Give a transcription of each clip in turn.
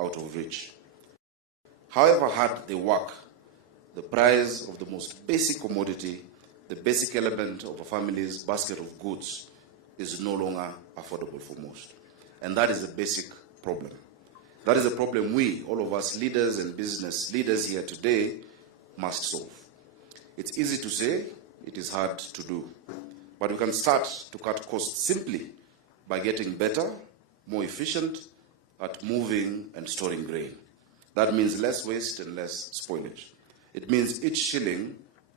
out of reach. However hard they work, the price of the most basic commodity, the basic element of a family's basket of goods, is no longer affordable for most. And that is a basic problem. That is a problem we, all of us leaders and business leaders here today, must solve. It's easy to say, it is hard to do. But we can start to cut costs simply by getting better, more efficient at moving and storing grain. That means less waste and less spoilage. It means each shilling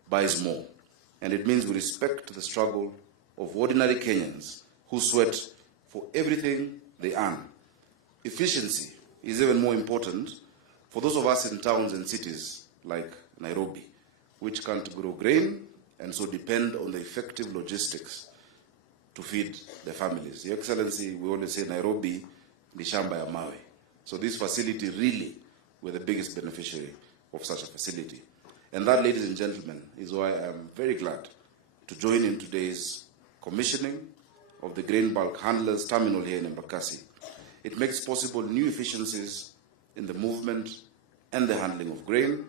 buys more. And it means we respect the struggle of ordinary Kenyans who sweat for everything they earn. Efficiency is even more important for those of us in towns and cities like Nairobi, which can't grow grain and so depend on the effective logistics to feed their families. Your Excellency, we always say Nairobi ni shamba ya mawe. So this facility really, we're the biggest beneficiary of such a facility. And that, ladies and gentlemen, is why I am very glad to join in today's commissioning of the grain bulk handlers terminal here in Embakasi. It makes possible new efficiencies in the movement and the handling of grain,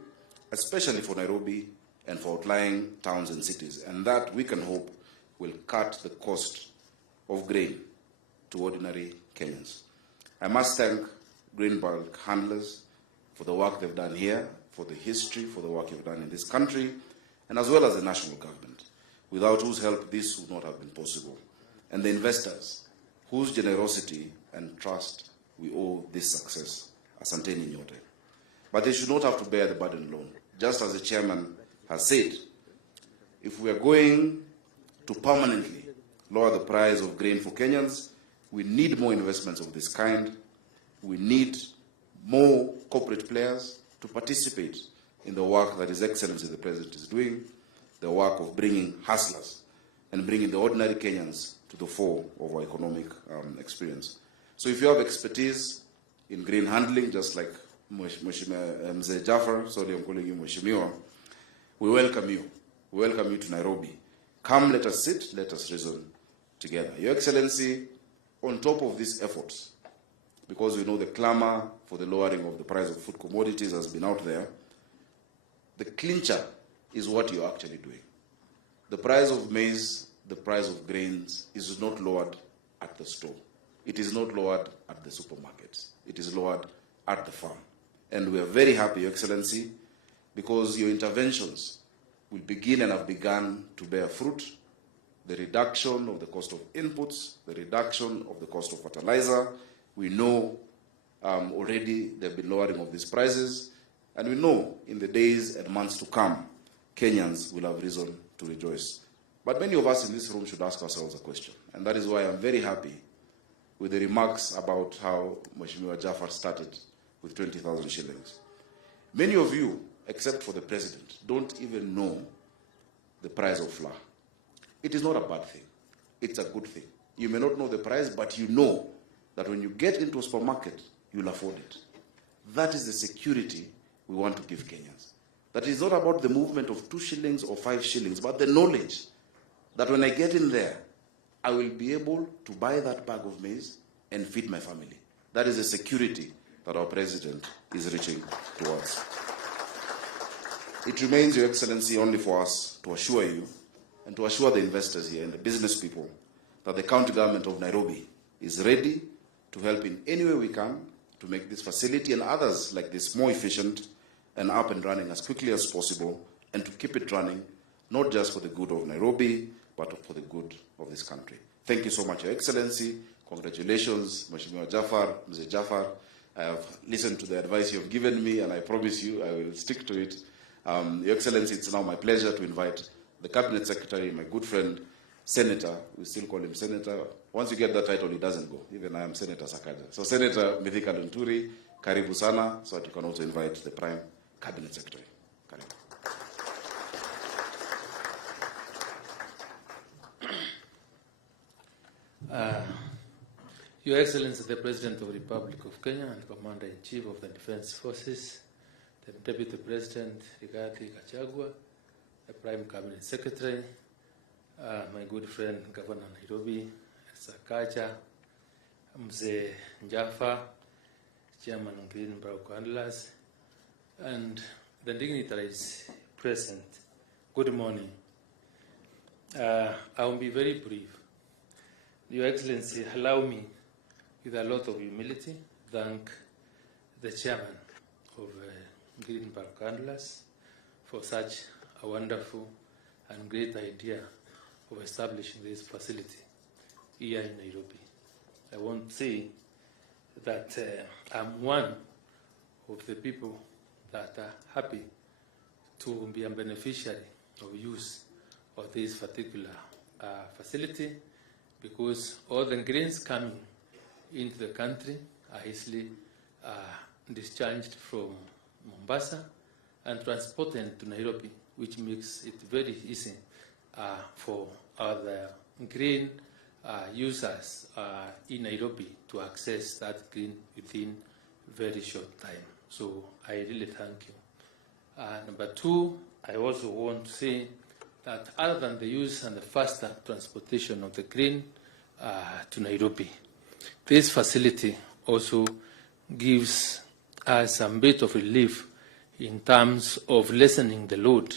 especially for Nairobi and for outlying towns and cities. And that, we can hope, will cut the cost of grain to ordinary Kenyans. I must thank grain bulk handlers for the work they've done here, for the history, for the work you've done in this country, and as well as the national government, without whose help this would not have been possible, and the investors, whose generosity and trust we owe this success. Asanteni nyote. But they should not have to bear the burden alone. Just as the chairman has said, if we are going to permanently lower the price of grain for Kenyans, we need more investments of this kind. We need more corporate players to participate in the work that His Excellency the President is doing, the work of bringing hustlers and bringing the ordinary Kenyans to the fore of our economic experience. So if you have expertise in grain handling, just like Msee Jafar, sorry I'm calling you Mheshimiwa, we welcome you. We welcome you to Nairobi. Come, let us sit, let us reason together. Your Excellency, on top of these efforts, because we know the clamor for the lowering of the price of food commodities has been out there, the clincher is what you're actually doing. The price of maize, the price of grains is not lowered at the store. It is not lowered at the supermarkets. It is lowered at the farm. And we are very happy, Your Excellency, because your interventions will begin and have begun to bear fruit. The reduction of the cost of inputs, the reduction of the cost of fertilizer. We know already there have been lowering of these prices, and we know in the days and months to come, Kenyans will have reason to rejoice. But many of us in this room should ask ourselves a question, and that is why I'm very happy with the remarks about how Mheshimiwa Jafar started with 20,000 shillings. Many of you, except for the President, don't even know the price of flour. It is not a bad thing. It's a good thing. You may not know the price, but you know that when you get into a supermarket, you'll afford it. That is the security we want to give Kenyans. That is not about the movement of 2 shillings or 5 shillings, but the knowledge that when I get in there, I will be able to buy that bag of maize and feed my family. That is the security that our President is reaching towards. It remains, Your Excellency, only for us to assure you and to assure the investors here and the business people that the county government of Nairobi is ready to help in any way we can to make this facility and others like this more efficient and up and running as quickly as possible, and to keep it running, not just for the good of Nairobi, but for the good of this country. Thank you so much, Your Excellency. Congratulations, Mheshimiwa Jafar, Msee Jafar. I have listened to the advice you have given me, and I promise you I will stick to it. Your Excellency, it's now my pleasure to invite the Cabinet Secretary, my good friend, Senator, we still call him Senator. Once you get that title, he doesn't go. Even I am Senator Sakaja. So Senator Mithika Lunturi, karibu sana, so that you can also invite the Prime Cabinet Secretary. Karibu. Your Excellency, the President of the Republic of Kenya and Commander-in-Chief of the Defense Forces, the Deputy President, Rigathi Gachagua, the Prime Cabinet Secretary, my good friend, Governor Nairobi, Sakaja, Msee Jafar, Chairman Greenberg Handlers, and the dignitaries present. Good morning. I will be very brief. Your Excellency, allow me, with a lot of humility, thank the Chairman of Greenberg Handlers for such a wonderful and great idea of establishing this facility here in Nairobi. I want to say that I'm one of the people that are happy to be a beneficiary of use of this particular facility, because all the grains coming into the country are easily discharged from Mombasa and transported to Nairobi, which makes it very easy for other grain users in Nairobi to access that grain within very short time. So I really thank you. Number two, I also want to say that other than the use and the faster transportation of the grain to Nairobi, this facility also gives us a bit of relief in terms of lessening the load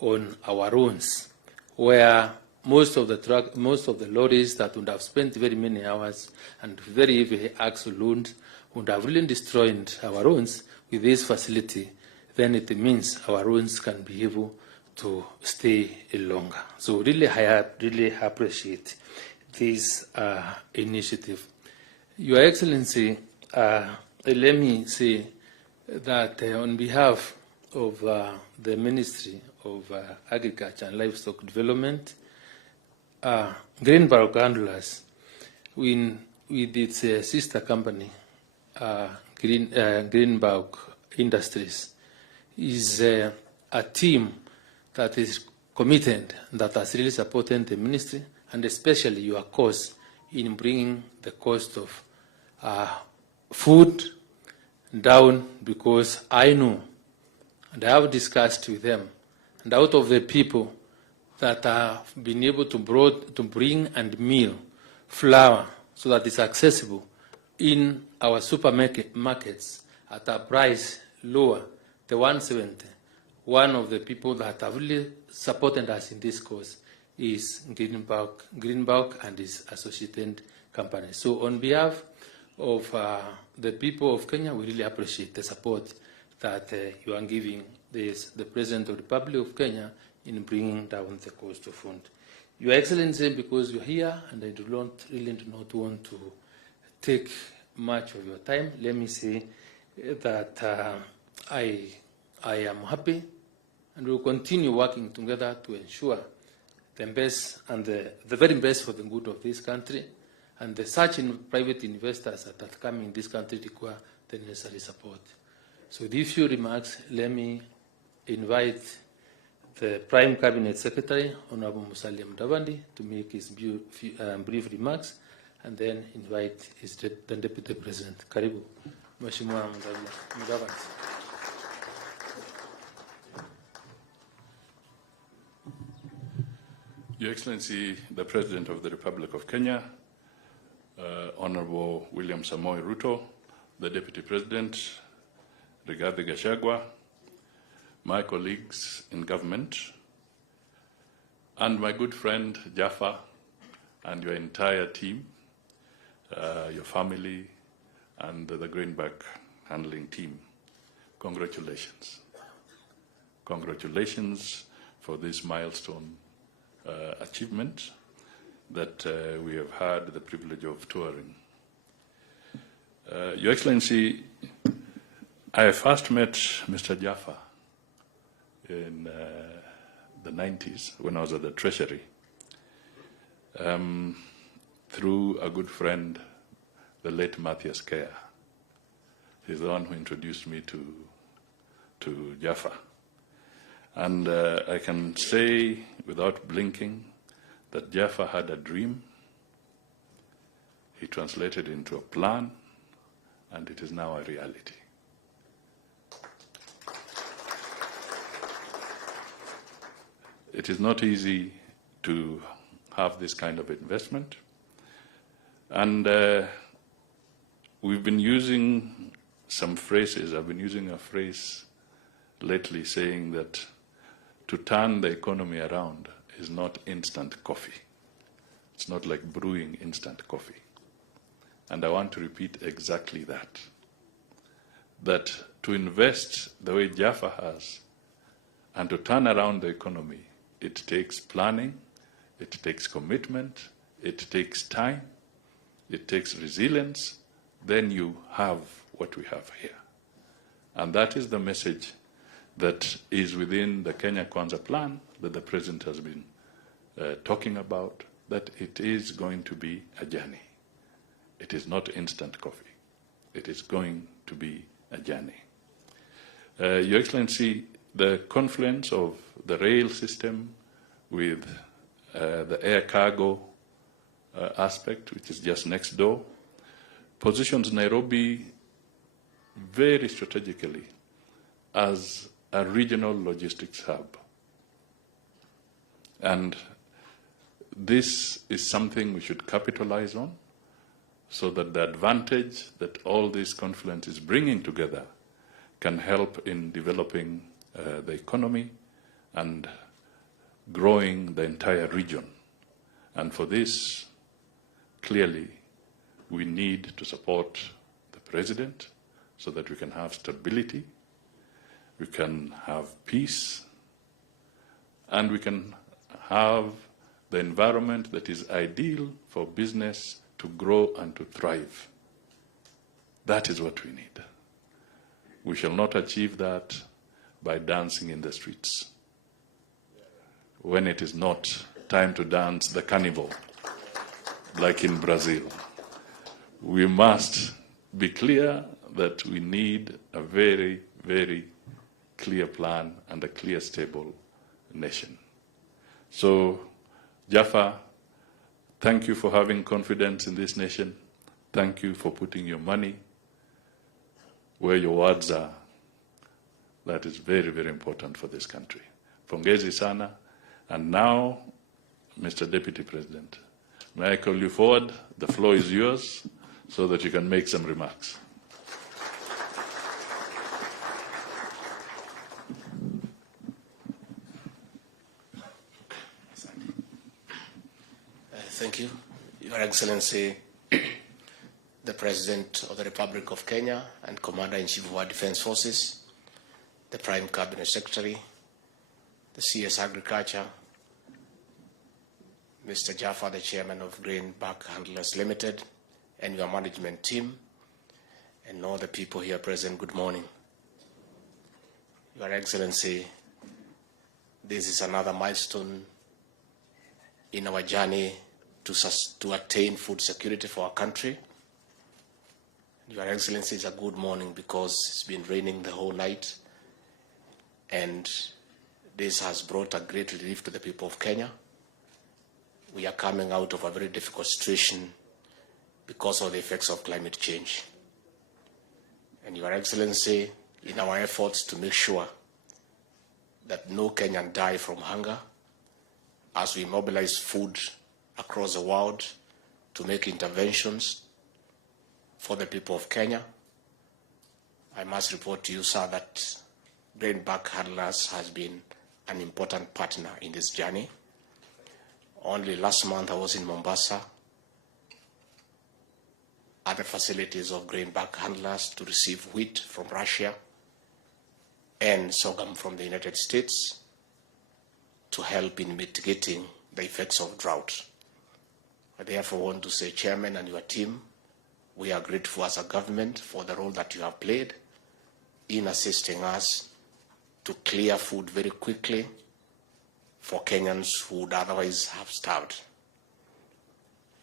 on our roads, where most of the lorries that would have spent very many hours and very heavy axle loads would have really destroyed our roads. With this facility, then it means our roads can be able to stay longer. So really, I really appreciate this initiative. Your Excellency, let me say that on behalf of the Ministry of Agriculture and Livestock Development, Greenberg Handlers, with its sister company, Greenberg Industries, is a team that is committed, that has really supported the ministry, and especially your cause in bringing the cost of food down, because I know, and I have discussed with them, and out of the people that have been able to bring and mill flour so that it's accessible in our supermarkets at a price lower, the 170, one of the people that have really supported us in this cause is Greenberg and his associated companies. So on behalf of the people of Kenya, we really appreciate the support that you are giving the President of the Republic of Kenya in bringing down the cost of food. Your Excellency, because you're here, and I really do not want to take much of your time, let me say that I am happy, and will continue working together to ensure the best and the very best for the good of this country, and the such private investors that come in this country require the necessary support. So with these few remarks, let me invite the Prime Cabinet Secretary, Honorable Musalia Mudavadi, to make his brief remarks, and then invite the Deputy President. Karibu, Mheshimiwa Mudavadi. Your Excellency, the President of the Republic of Kenya, Honorable William Samoei Ruto, the Deputy President, Rigathi Gachagua, my colleagues in government, and my good friend Jaffa and your entire team, your family, and the Greenberg handling team. Congratulations. Congratulations for this milestone achievement that we have had the privilege of touring. Your Excellency, I first met Mr. Jaffa in the 90s when I was at the Treasury through a good friend, the late Matthias Kea. He's the one who introduced me to Jaffa. And I can say without blinking that Jaffa had a dream. He translated it into a plan, and it is now a reality. It is not easy to have this kind of investment. And we've been using some phrases. I've been using a phrase lately saying that to turn the economy around is not instant coffee. It's not like brewing instant coffee. And I want to repeat exactly that. That to invest the way Jaffa has and to turn around the economy, it takes planning, it takes commitment, it takes time, it takes resilience. Then you have what we have here. And that is the message that is within the Kenya Kwanza plan that the President has been talking about, that it is going to be a journey. It is not instant coffee. It is going to be a journey. Your Excellency, the confluence of the rail system with the air cargo aspect, which is just next door, positions Nairobi very strategically as a regional logistics hub. And this is something we should capitalize on so that the advantage that all this confluence is bringing together can help in developing the economy and growing the entire region. And for this, clearly, we need to support the President so that we can have stability, we can have peace, and we can have the environment that is ideal for business to grow and to thrive. That is what we need. We shall not achieve that by dancing in the streets when it is not time to dance the carnival, like in Brazil. We must be clear that we need a very, very clear plan and a clear, stable nation. So, Jaffa, thank you for having confidence in this nation. Thank you for putting your money where your words are. That is very, very important for this country. Pongezi sana. And now, Mr. Deputy President, may I call you forward? The floor is yours so that you can make some remarks. Thank you. Your Excellency, the President of the Republic of Kenya and Commander-in-Chief of our Defense Forces, the Prime Cabinet Secretary, the CS Agriculture, Mr. Jaffa, the Chairman of Grain Back Handlers Limited, and your management team, and all the people here present, good morning. Your Excellency, this is another milestone in our journey to attain food security for our country. Your Excellency, it's a good morning because it's been raining the whole night, and this has brought a great relief to the people of Kenya. We are coming out of a very difficult situation because of the effects of climate change. And Your Excellency, in our efforts to make sure that no Kenyan die from hunger, as we mobilize food across the world to make interventions for the people of Kenya, I must report to you, sir, that Grain Back Handlers has been an important partner in this journey. Only last month I was in Mombasa at the facilities of Grain Back Handlers to receive wheat from Russia and sorghum from the United States to help in mitigating the effects of drought. I therefore want to say, Chairman and your team, we are grateful as a government for the role that you have played in assisting us to clear food very quickly for Kenyans who would otherwise have starved.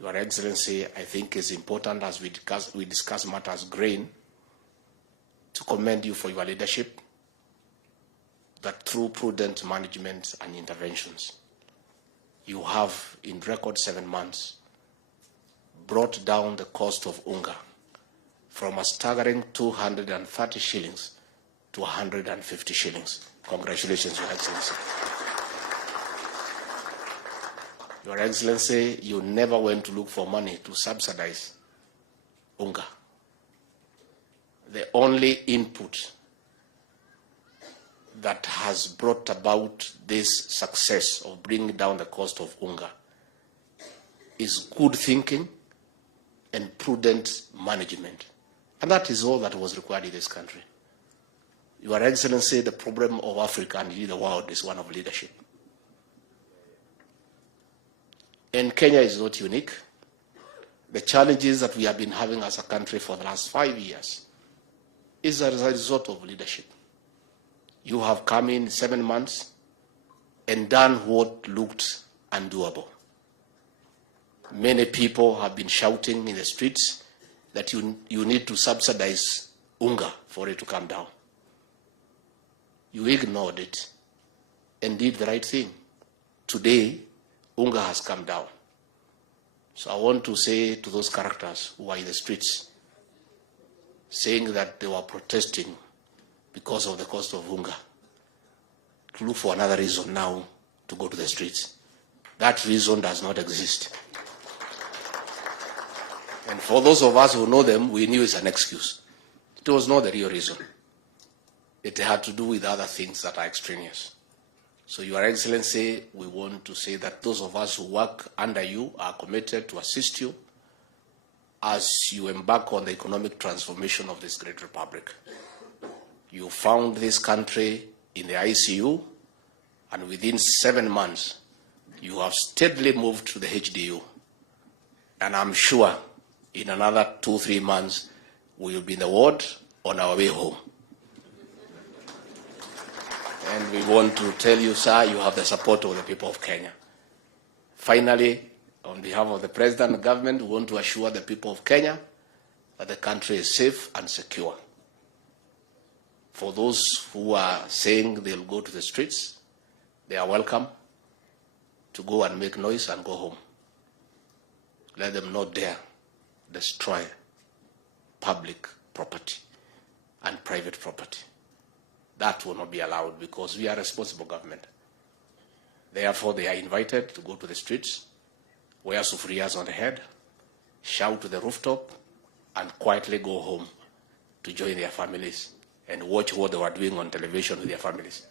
Your Excellency, I think it's important as we discuss matters grain to commend you for your leadership, that through prudent management and interventions, you have, in record 7 months, brought down the cost of unga from a staggering 230 shillings to 150 shillings. Congratulations, Your Excellency. Your Excellency, you never went to look for money to subsidize unga. the only input that has brought about this success of bringing down the cost of unga is good thinking and prudent management. And that is all that was required in this country. Your Excellency, the problem of Africa and indeed the world is one of leadership. And Kenya is not unique. The challenges that we have been having as a country for the last 5 years is as a result of leadership. You have come in 7 months and done what looked undoable. Many people have been shouting in the streets that you need to subsidize unga for it to come down. You ignored it and did the right thing. Today, unga has come down. So I want to say to those characters who are in the streets, saying that they were protesting because of the cost of unga, to look for another reason now to go to the streets. That reason does not exist. And for those of us who know them, we knew it's an excuse. It was not the real reason. It had to do with other things that are extraneous. So, Your Excellency, we want to say that those of us who work under you are committed to assist you as you embark on the economic transformation of this great republic. You found this country in the ICU, and within 7 months, you have steadily moved to the HDU. And I'm sure in another 2-3 months, we will be in the ward on our way home. And we want to tell you, sir, you have the support of the people of Kenya. Finally, on behalf of the President and government, we want to assure the people of Kenya that the country is safe and secure. For those who are saying they'll go to the streets, they are welcome to go and make noise and go home. Let them not dare destroy public property and private property. That will not be allowed because we are a responsible government. Therefore, they are invited to go to the streets, wear sufriyas on the head, shout to the rooftop, and quietly go home to join their families and watch what they were doing on television with their families.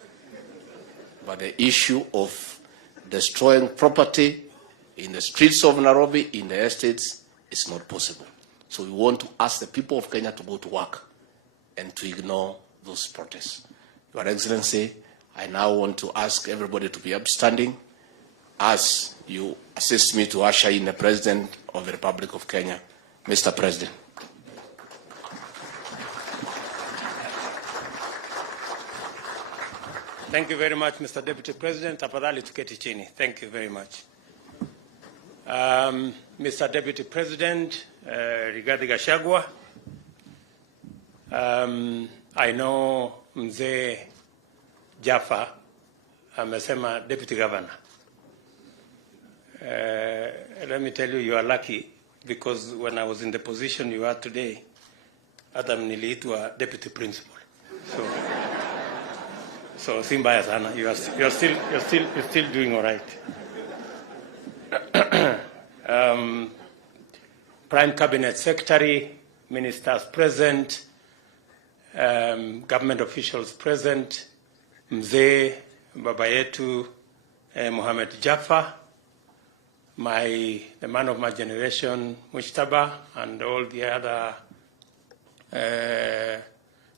But the issue of destroying property in the streets of Nairobi, in the estates, is not possible. So we want to ask the people of Kenya to go to work and to ignore those protests. Your Excellency, I now want to ask everybody to be upstanding as you assist me to usher in the President of the Republic of Kenya. Mr. President. Thank you very much, Mr. Deputy President. Tafadhali tuketi chini. Thank you very much. Mr. Deputy President, Rigathi Gachagua, I know Msee Jaffa amesema Deputy Governor. Let me tell you, you are lucky because when I was in the position you are today, Adam niliitwa Deputy Principal. So si mbaya sana. You're still doing all right. Prime Cabinet Secretary, ministers present, government officials present, Msee baba yetu Mohamed Jaffa, the man of my generation, Mujtaba, and all the other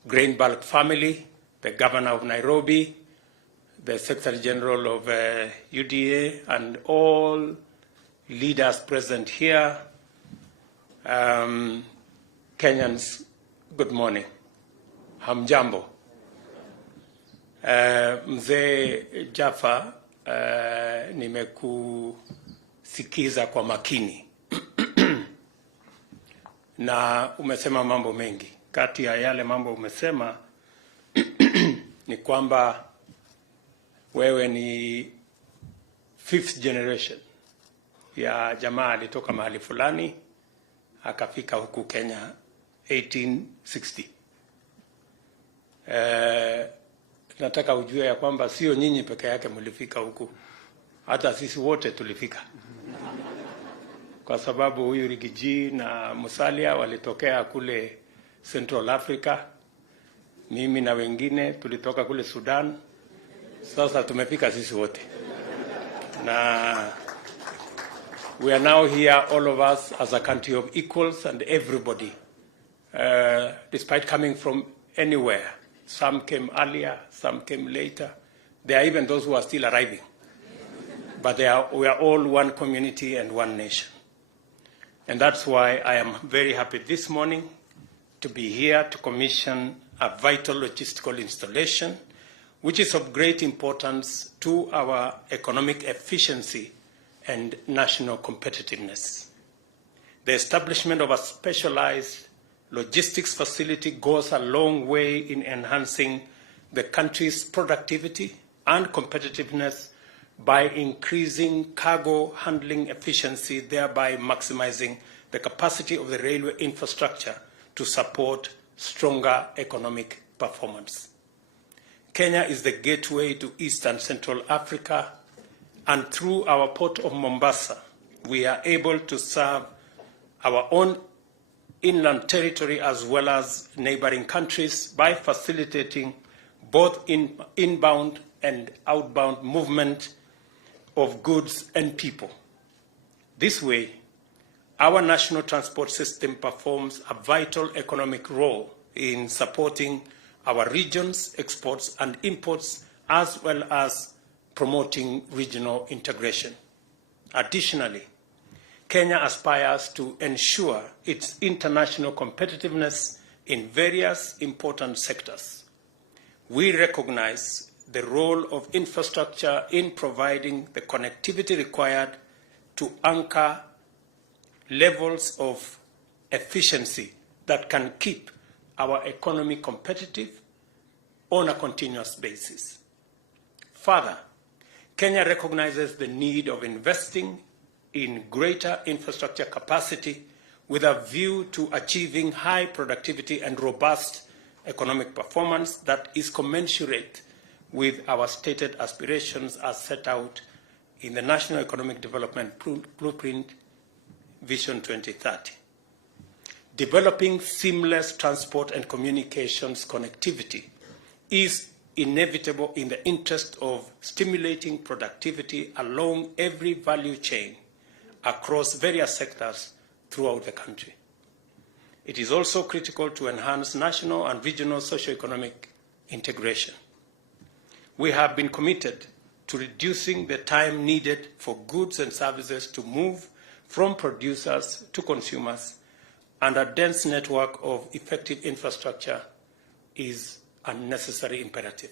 grain bulk family, the governor of Nairobi, the Secretary General of UDA, and all leaders present here. Kenyans, good morning. Hamjambo. Msee Jaffa, nimekusikiza kwa makini na umesema mambo mengi. Kati ya yale mambo umesema ni kwamba wewe ni 5th generation ya jamaa alitoka mahali fulani akafika huku Kenya 1860. Nataka ujue ya kwamba sio nyinyi peke yake mlifika huku, hata sisi wote tulifika. Kwa sababu huyu Rigiji na Musalia walitokea kule Central Africa. Mimi na wengine tulitoka kule Sudan. Sasa tumefika sisi wote. Na we are now here, all of us, as a country of equals, and everybody, despite coming from anywhere. Some came earlier, some came later. There are even those who are still arriving. But we are all one community and one nation. And that's why I am very happy this morning to be here to commission a vital logistical installation, which is of great importance to our economic efficiency and national competitiveness. The establishment of a specialized logistics facility goes a long way in enhancing the country's productivity and competitiveness by increasing cargo handling efficiency, thereby maximizing the capacity of the railway infrastructure to support stronger economic performance. Kenya is the gateway to East and Central Africa, and through our port of Mombasa, we are able to serve our own inland territory as well as neighboring countries by facilitating both inbound and outbound movement of goods and people. This way, our national transport system performs a vital economic role in supporting our region's exports and imports, as well as promoting regional integration. Additionally, Kenya aspires to ensure its international competitiveness in various important sectors. We recognize the role of infrastructure in providing the connectivity required to anchor levels of efficiency that can keep our economy competitive on a continuous basis. Further, Kenya recognizes the need of investing in greater infrastructure capacity with a view to achieving high productivity and robust economic performance that is commensurate with our stated aspirations as set out in the National Economic Development Blueprint Vision 2030. Developing seamless transport and communications connectivity is inevitable in the interest of stimulating productivity along every value chain across various sectors throughout the country. It is also critical to enhance national and regional socio-economic integration. We have been committed to reducing the time needed for goods and services to move from producers to consumers, and a dense network of effective infrastructure is a necessary imperative.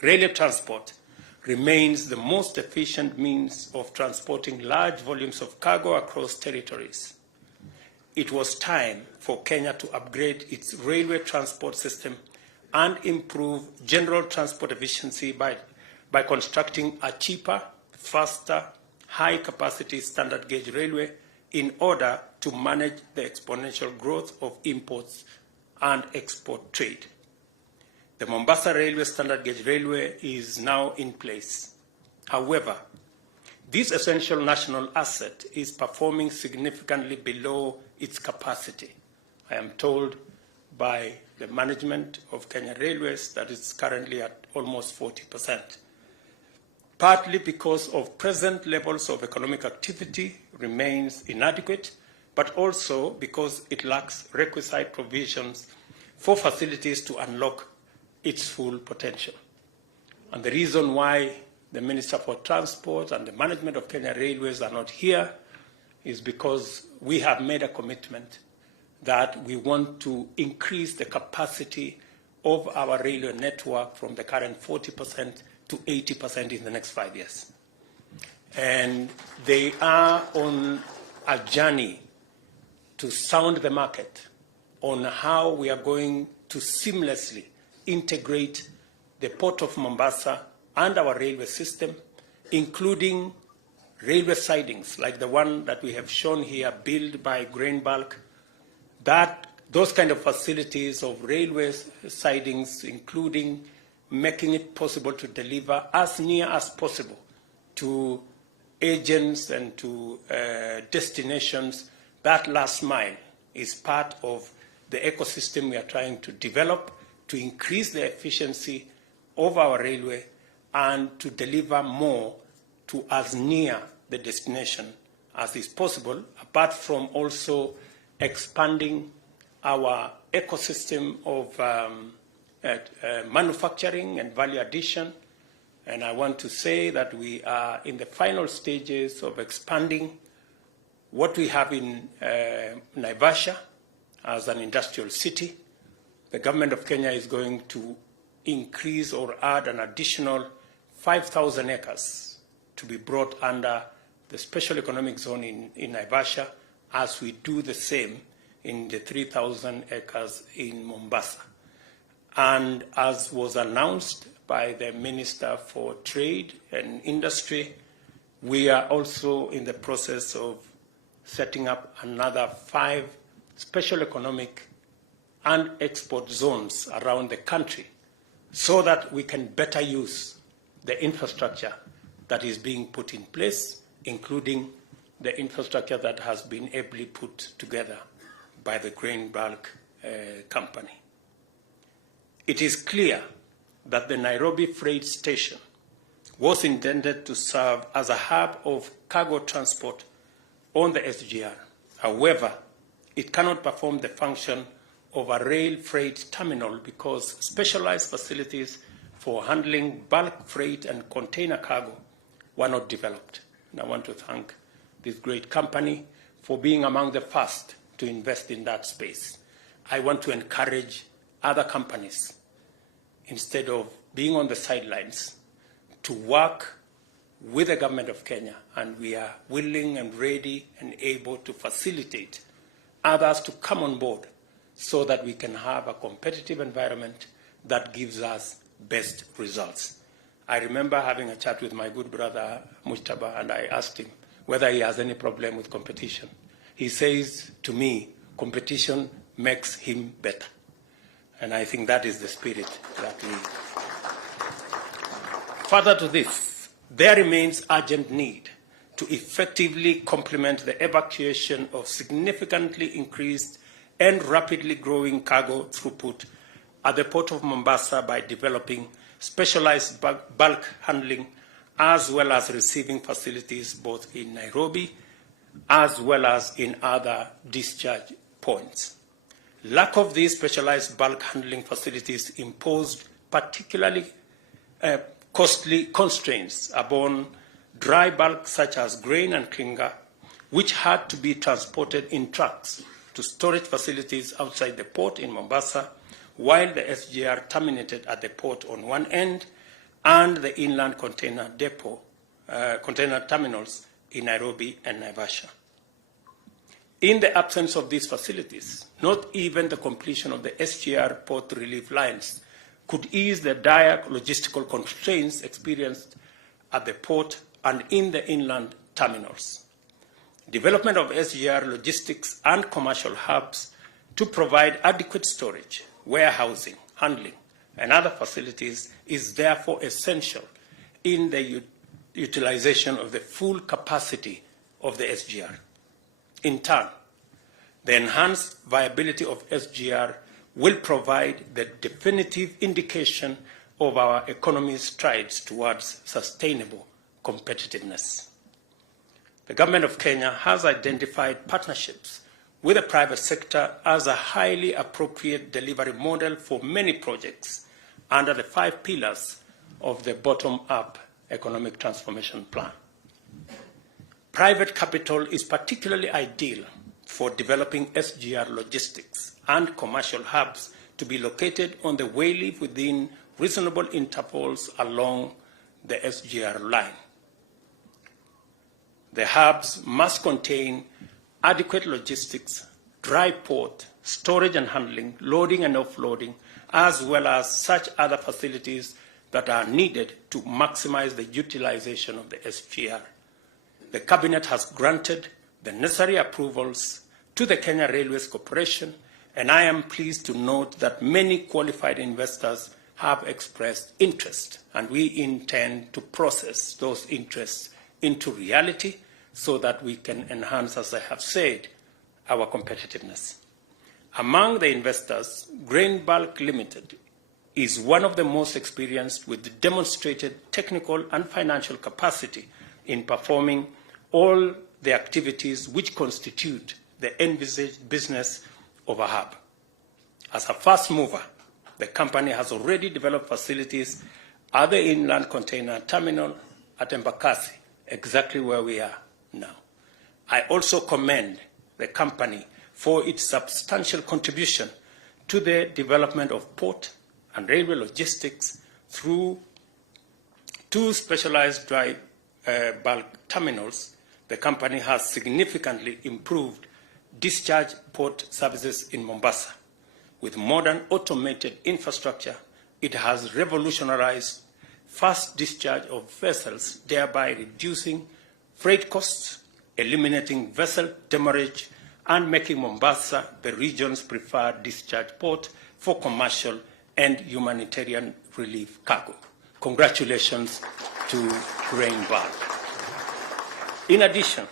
Railway transport remains the most efficient means of transporting large volumes of cargo across territories. It was time for Kenya to upgrade its railway transport system and improve general transport efficiency by constructing a cheaper, faster, high-capacity standard gauge railway in order to manage the exponential growth of imports and export trade. The Mombasa Railway standard gauge railway is now in place. However, this essential national asset is performing significantly below its capacity. I am told by the management of Kenya Railways that it's currently at almost 40%. Partly because of present levels of economic activity remains inadequate, but also because it lacks requisite provisions for facilities to unlock its full potential. And the reason why the Minister for Transport and the management of Kenya Railways are not here is because we have made a commitment that we want to increase the capacity of our railway network from the current 40% to 80% in the next 5 years. And they are on a journey to sound the market on how we are going to seamlessly integrate the Port of Mombasa and our railway system, including railway sidings like the one that we have shown here, built by Grain Bulk. Those kind of facilities of railway sidings, including making it possible to deliver as near as possible to agents and to destinations. That last mile is part of the ecosystem we are trying to develop to increase the efficiency of our railway and to deliver more to as near the destination as is possible, apart from also expanding our ecosystem of manufacturing and value addition. And I want to say that we are in the final stages of expanding what we have in Naivasha as an industrial city. The government of Kenya is going to increase or add an additional 5,000 acres to be brought under the special economic zone in Naivasha, as we do the same in the 3,000 acres in Mombasa. And as was announced by the Minister for Trade and Industry, we are also in the process of setting up another 5 special economic and export zones around the country so that we can better use the infrastructure that is being put in place, including the infrastructure that has been ably put together by the grain bulk company. It is clear that the Nairobi Freight Station was intended to serve as a hub of cargo transport on the SGR. However, it cannot perform the function of a rail freight terminal because specialized facilities for handling bulk freight and container cargo were not developed. And I want to thank this great company for being among the first to invest in that space. I want to encourage other companies, instead of being on the sidelines, to work with the government of Kenya, and we are willing and ready and able to facilitate others to come on board so that we can have a competitive environment that gives us best results. I remember having a chat with my good brother Mujtaba, and I asked him whether he has any problem with competition. He says to me, competition makes him better. And I think that is the spirit that we... Further to this, there remains urgent need to effectively complement the evacuation of significantly increased and rapidly growing cargo throughput at the Port of Mombasa by developing specialized bulk handling as well as receiving facilities both in Nairobi as well as in other discharge points. Lack of these specialized bulk handling facilities imposed particularly costly constraints upon dry bulk such as grain and clinker, which had to be transported in trucks to storage facilities outside the port in Mombasa, while the SGR terminated at the port on one end and the inland container depot, container terminals in Nairobi and Naivasha. In the absence of these facilities, not even the completion of the SGR port relief lines could ease the dire logistical constraints experienced at the port and in the inland terminals. Development of SGR logistics and commercial hubs to provide adequate storage, warehousing, handling, and other facilities is therefore essential in the utilization of the full capacity of the SGR. In turn, the enhanced viability of SGR will provide the definitive indication of our economy's strides towards sustainable competitiveness. The government of Kenya has identified partnerships with the private sector as a highly appropriate delivery model for many projects under the 5 pillars of the bottom-up economic transformation plan. Private capital is particularly ideal for developing SGR logistics and commercial hubs to be located on the wayleave within reasonable intervals along the SGR line. The hubs must contain adequate logistics, dry port, storage and handling, loading and offloading, as well as such other facilities that are needed to maximize the utilization of the SGR. The Cabinet has granted the necessary approvals to the Kenya Railways Corporation, and I am pleased to note that many qualified investors have expressed interest, and we intend to process those interests into reality so that we can enhance, as I have said, our competitiveness. Among the investors, Grain Bulk Limited is one of the most experienced with demonstrated technical and financial capacity in performing all the activities which constitute the envisaged business of a hub. As a first mover, the company has already developed facilities at the inland container terminal at Embakasi, exactly where we are now. I also commend the company for its substantial contribution to the development of port and railway logistics through 2 specialized dry bulk terminals. The company has significantly improved discharge port services in Mombasa. With modern automated infrastructure, it has revolutionized fast discharge of vessels, thereby reducing freight costs, eliminating vessel demurrage, and making Mombasa the region's preferred discharge port for commercial and humanitarian relief cargo. Congratulations to Grain Bulk. In addition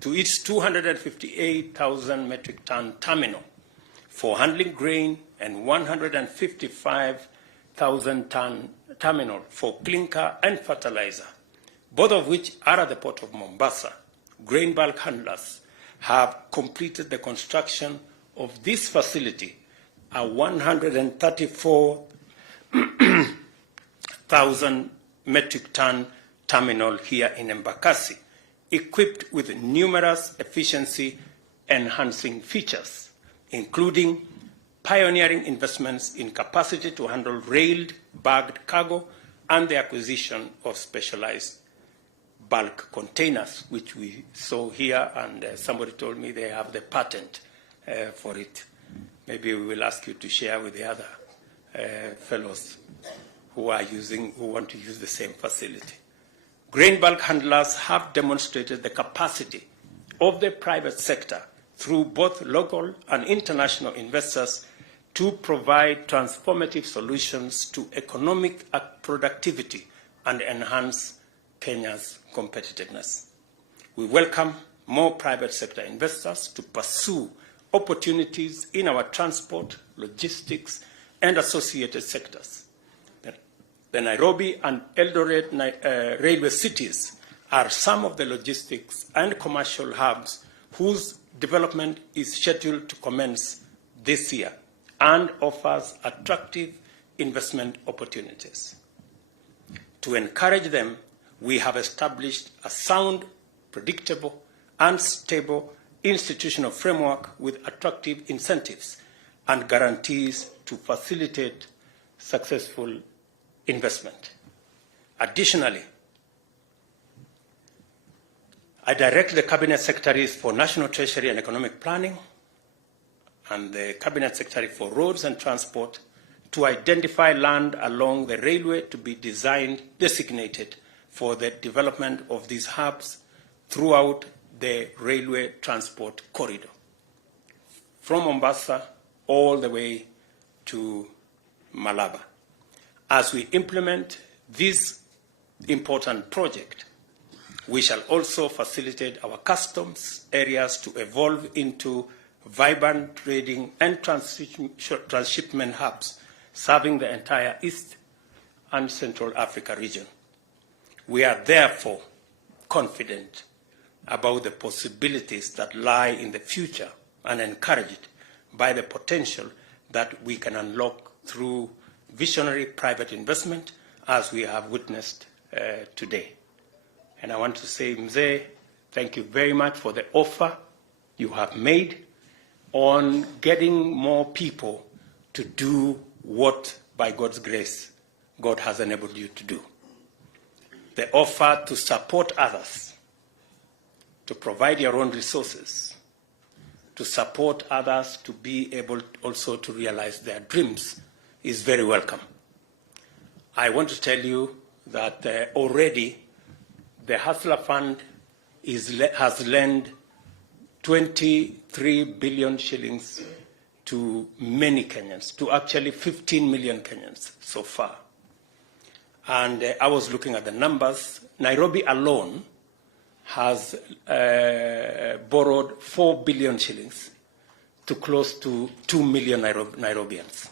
to its 258,000 metric ton terminal for handling grain and 155,000 ton terminal for clinker and fertilizer, both of which are at the port of Mombasa, Grain Bulk handlers have completed the construction of this facility, a 134,000 metric ton terminal here in Embakasi, equipped with numerous efficiency-enhancing features, including pioneering investments in capacity to handle railed bagged cargo and the acquisition of specialized bulk containers, which we saw here, and somebody told me they have the patent for it. Maybe we will ask you to share with the other fellows who want to use the same facility. Grain bulk handlers have demonstrated the capacity of the private sector through both local and international investors to provide transformative solutions to economic productivity and enhance Kenya's competitiveness. We welcome more private sector investors to pursue opportunities in our transport, logistics, and associated sectors. The Nairobi and Eldoret railway cities are some of the logistics and commercial hubs whose development is scheduled to commence this year and offers attractive investment opportunities. To encourage them, we have established a sound, predictable, and stable institutional framework with attractive incentives and guarantees to facilitate successful investment. Additionally, I direct the Cabinet Secretaries for National Treasury and Economic Planning and the Cabinet Secretary for Roads and Transport to identify land along the railway to be designated for the development of these hubs throughout the railway transport corridor, from Mombasa all the way to Malaba. As we implement this important project, we shall also facilitate our customs areas to evolve into vibrant trading and transshipment hubs, serving the entire East and Central Africa region. We are therefore confident about the possibilities that lie in the future and encouraged by the potential that we can unlock through visionary private investment, as we have witnessed today. And I want to say, Msee, thank you very much for the offer you have made on getting more people to do what, by God's grace, God has enabled you to do. The offer to support others, to provide your own resources, to support others to be able also to realize their dreams is very welcome. I want to tell you that already the Hustler Fund has lent 23 billion shillings to many Kenyans, to actually 15 million Kenyans so far. And I was looking at the numbers. Nairobi alone has borrowed 4 billion shillings to close to 2 million Nairobians.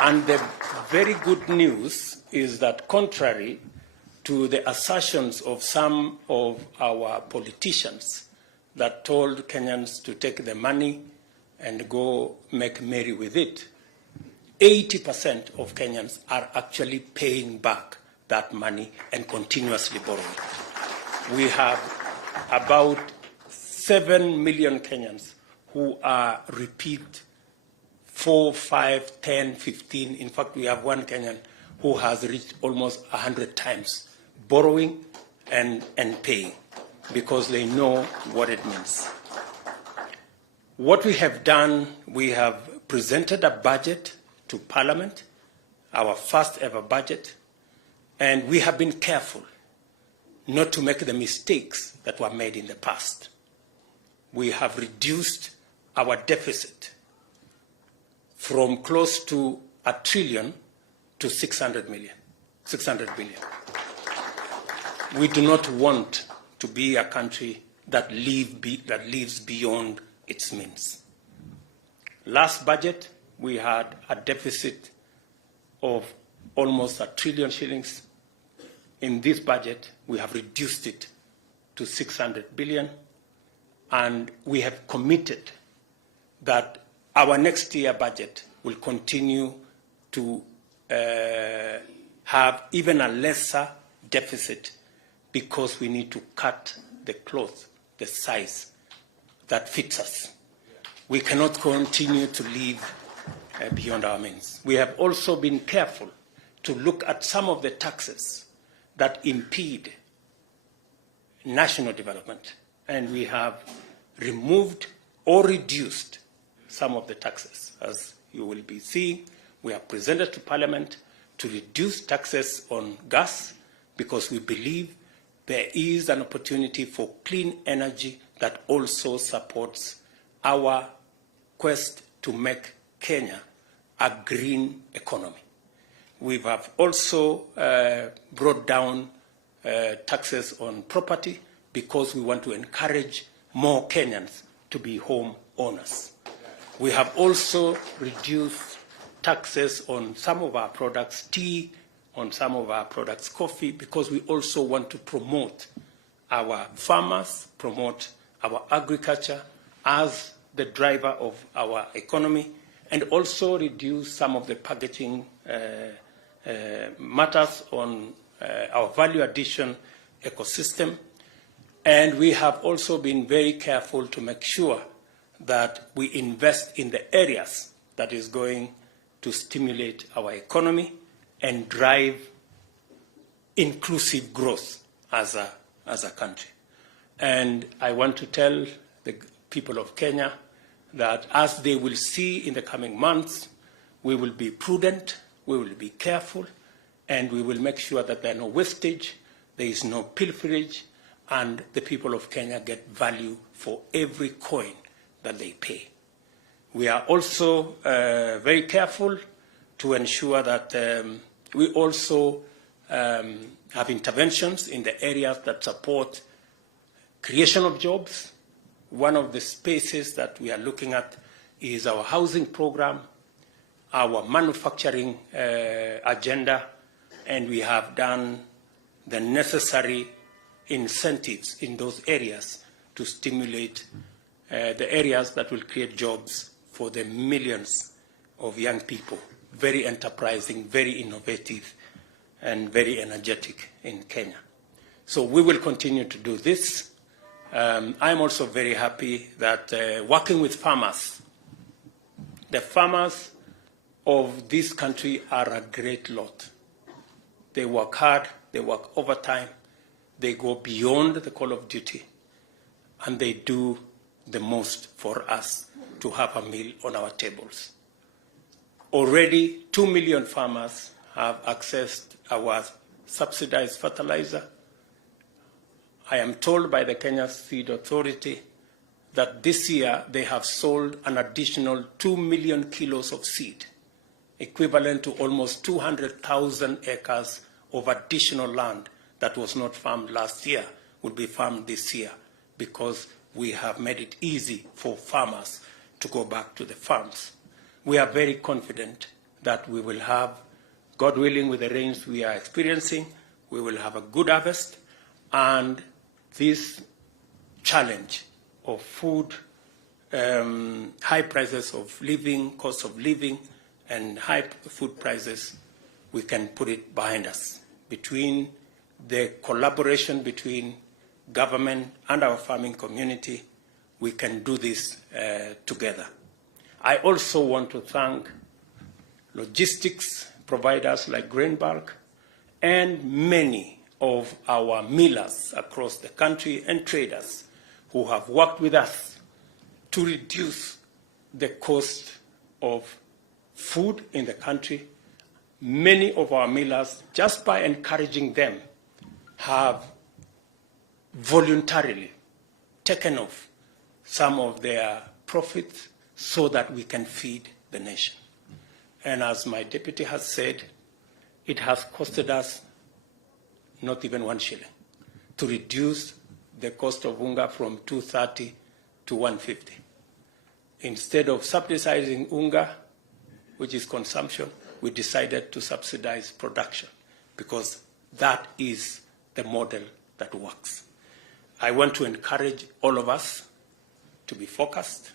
And the very good news is that contrary to the assertions of some of our politicians that told Kenyans to take the money and go make merry with it, 80% of Kenyans are actually paying back that money and continuously borrowing. We have about 7 million Kenyans who are repeat 4, 5, 10, 15. In fact, we have one Kenyan who has reached almost 100 times borrowing and paying because they know what it means. What we have done, we have presented a budget to Parliament, our first ever budget, and we have been careful not to make the mistakes that were made in the past. We have reduced our deficit from close to $1 trillion to 600 billion. We do not want to be a country that lives beyond its means. Last budget, we had a deficit of almost $1 trillion shillings. In this budget, we have reduced it to 600 billion, and we have committed that our next year budget will continue to have even a lesser deficit because we need to cut the cloth, the size that fits us. We cannot continue to live beyond our means. We have also been careful to look at some of the taxes that impede national development, and we have removed or reduced some of the taxes. As you will be seeing, we have presented to Parliament to reduce taxes on gas because we believe there is an opportunity for clean energy that also supports our quest to make Kenya a green economy. We have also brought down taxes on property because we want to encourage more Kenyans to be home owners. We have also reduced taxes on some of our products, tea, on some of our products, coffee, because we also want to promote our farmers, promote our agriculture as the driver of our economy, and also reduce some of the packaging matters on our value addition ecosystem. And we have also been very careful to make sure that we invest in the areas that is going to stimulate our economy and drive inclusive growth as a country. And I want to tell the people of Kenya that as they will see in the coming months, we will be prudent, we will be careful, and we will make sure that there are no wastage, there is no pilferage, and the people of Kenya get value for every coin that they pay. We are also very careful to ensure that we also have interventions in the areas that support creation of jobs. One of the spaces that we are looking at is our housing program, our manufacturing agenda, and we have done the necessary incentives in those areas to stimulate the areas that will create jobs for the millions of young people, very enterprising, very innovative, and very energetic in Kenya. So we will continue to do this. I'm also very happy that working with farmers, the farmers of this country are a great lot. They work hard, they work overtime, they go beyond the call of duty, and they do the most for us to have a meal on our tables. Already 2 million farmers have accessed our subsidized fertilizer. I am told by the Kenya Seed Authority that this year they have sold an additional 2 million kilos of seed, equivalent to almost 200,000 acres of additional land that was not farmed last year will be farmed this year because we have made it easy for farmers to go back to the farms. We are very confident that we will have, God willing, with the rains we are experiencing, we will have a good harvest, and this challenge of food, high prices of living, cost of living, and high food prices, we can put it behind us. Between the collaboration between government and our farming community, we can do this together. I also want to thank logistics providers like Grain Bulk and many of our millers across the country and traders who have worked with us to reduce the cost of food in the country. Many of our millers, just by encouraging them, have voluntarily taken off some of their profits so that we can feed the nation. And as my deputy has said, it has costed us not even 1 shilling to reduce the cost of unga from 230 to 150. Instead of subsidizing unga, which is consumption, we decided to subsidize production because that is the model that works. I want to encourage all of us to be focused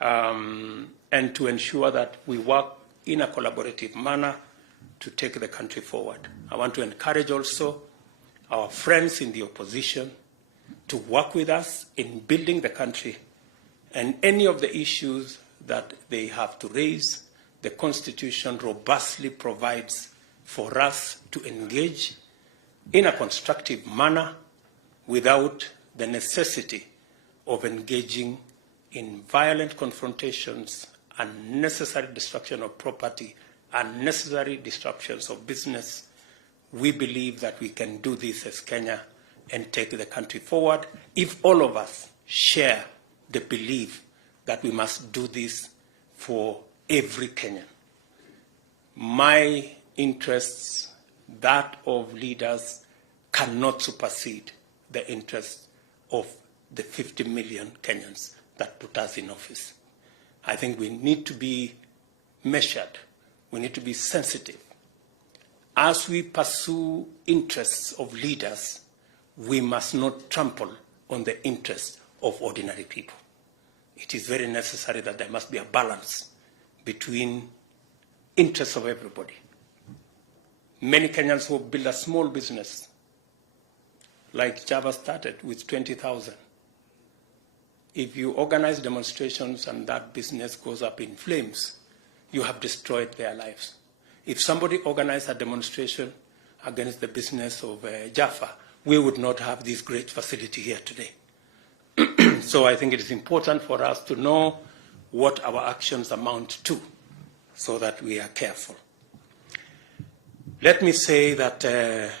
and to ensure that we work in a collaborative manner to take the country forward. I want to encourage also our friends in the opposition to work with us in building the country, and any of the issues that they have to raise, the Constitution robustly provides for us to engage in a constructive manner without the necessity of engaging in violent confrontations, unnecessary destruction of property, unnecessary disruptions of business. We believe that we can do this as Kenya and take the country forward if all of us share the belief that we must do this for every Kenyan. My interests, that of leaders, cannot supersede the interests of the 50 million Kenyans that put us in office. I think we need to be measured. We need to be sensitive. As we pursue interests of leaders, we must not trample on the interests of ordinary people. It is very necessary that there must be a balance between interests of everybody. Many Kenyans who build a small business, like Java started with 20,000. If you organize demonstrations and that business goes up in flames, you have destroyed their lives. If somebody organized a demonstration against the business of Jaffa, we would not have this great facility here today. So I think it is important for us to know what our actions amount to so that we are careful. Let me say that to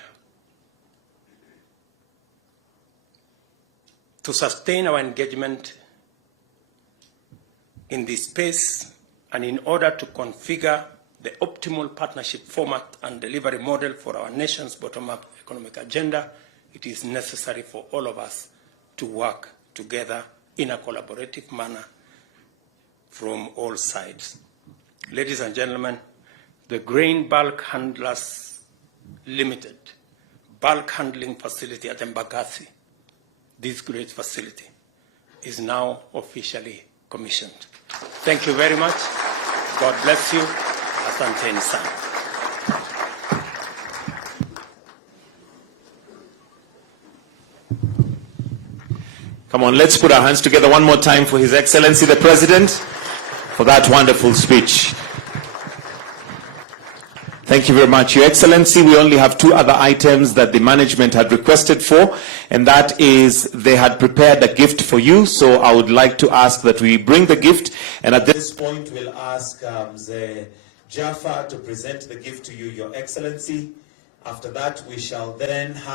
sustain our engagement in this space and in order to configure the optimal partnership format and delivery model for our nation's bottom-up economic agenda, it is necessary for all of us to work together in a collaborative manner from all sides. Ladies and gentlemen, the Grain Bulk Handlers Limited bulk handling facility at Embakasi, this great facility, is now officially commissioned. Thank you very much. God bless you. Asanteni sana. Come on, let's put our hands together one more time for His Excellency the President for that wonderful speech. Thank you very much, Your Excellency. We only have 2 other items that the management had requested for, and that is they had prepared a gift for you. So I would like to ask that we bring the gift, and at this point we'll ask Msee Jaffa to present the gift to you, Your Excellency. After that, we shall then have